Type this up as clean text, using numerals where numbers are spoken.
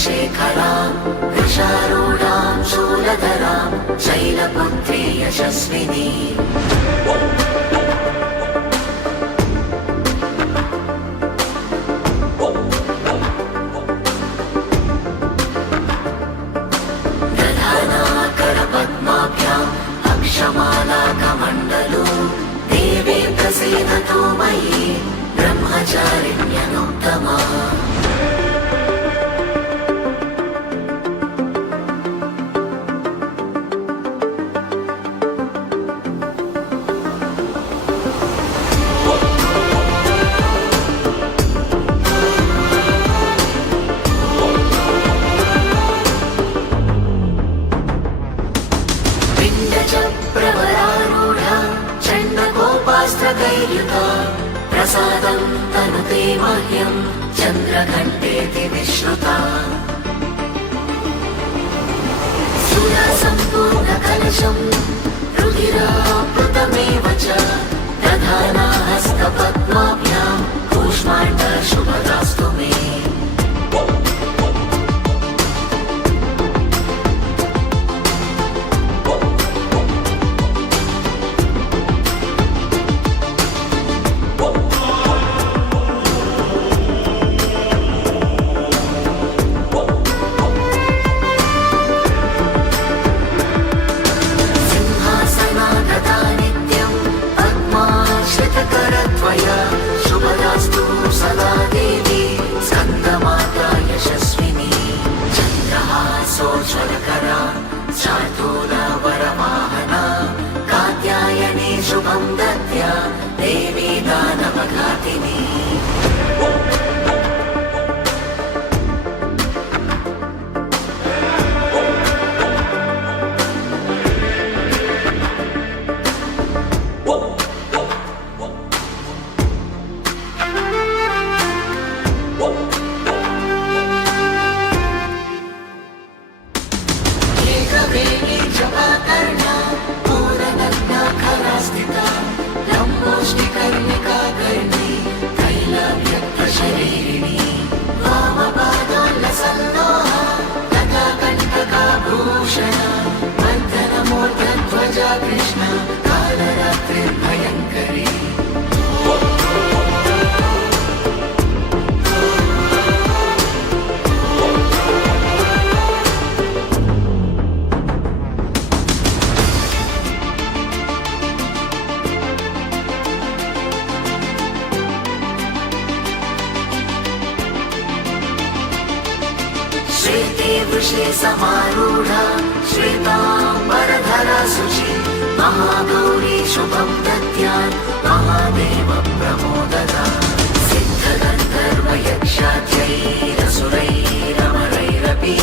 चन्द्रशेखरां वृषारूढां शूलधरां शैलपुत्री यशस्विनी दधानाकरपद्माभ्याम् अक्षमालाकमण्डलो देवी प्रसीदतु मयि ब्रह्मचारिण्यनुत्तमा प्रवरारूढा चण्डकोपास्त्रकैर्युता प्रसादं तनुते मह्यं चन्द्रघण्टेति विश्रुता सुरसम्पूर्णकलशं रुधिराप्लुतमेव च दधाना हस्तपद्माभ्यां कूष्माण्डशुभदास्तु मे शुभदास्तु सदा देवी स्कन्दमाता यशस्विनी चन्द्रहासोज्ज्वलकरा शार्दूलवरवाहना कात्यायनी शुभं दद्या देवी दानवघातिनी कृष्ण कालरात्रिर्भयङ्करी श्वेते वृषे समारूढा श्वेताम्बरधरा शुचि महागौरी शुभं दद्यात् महादेव प्रमोददा सिद्धगन्धर्वयक्षाद्यैरसुरैरमरैरपि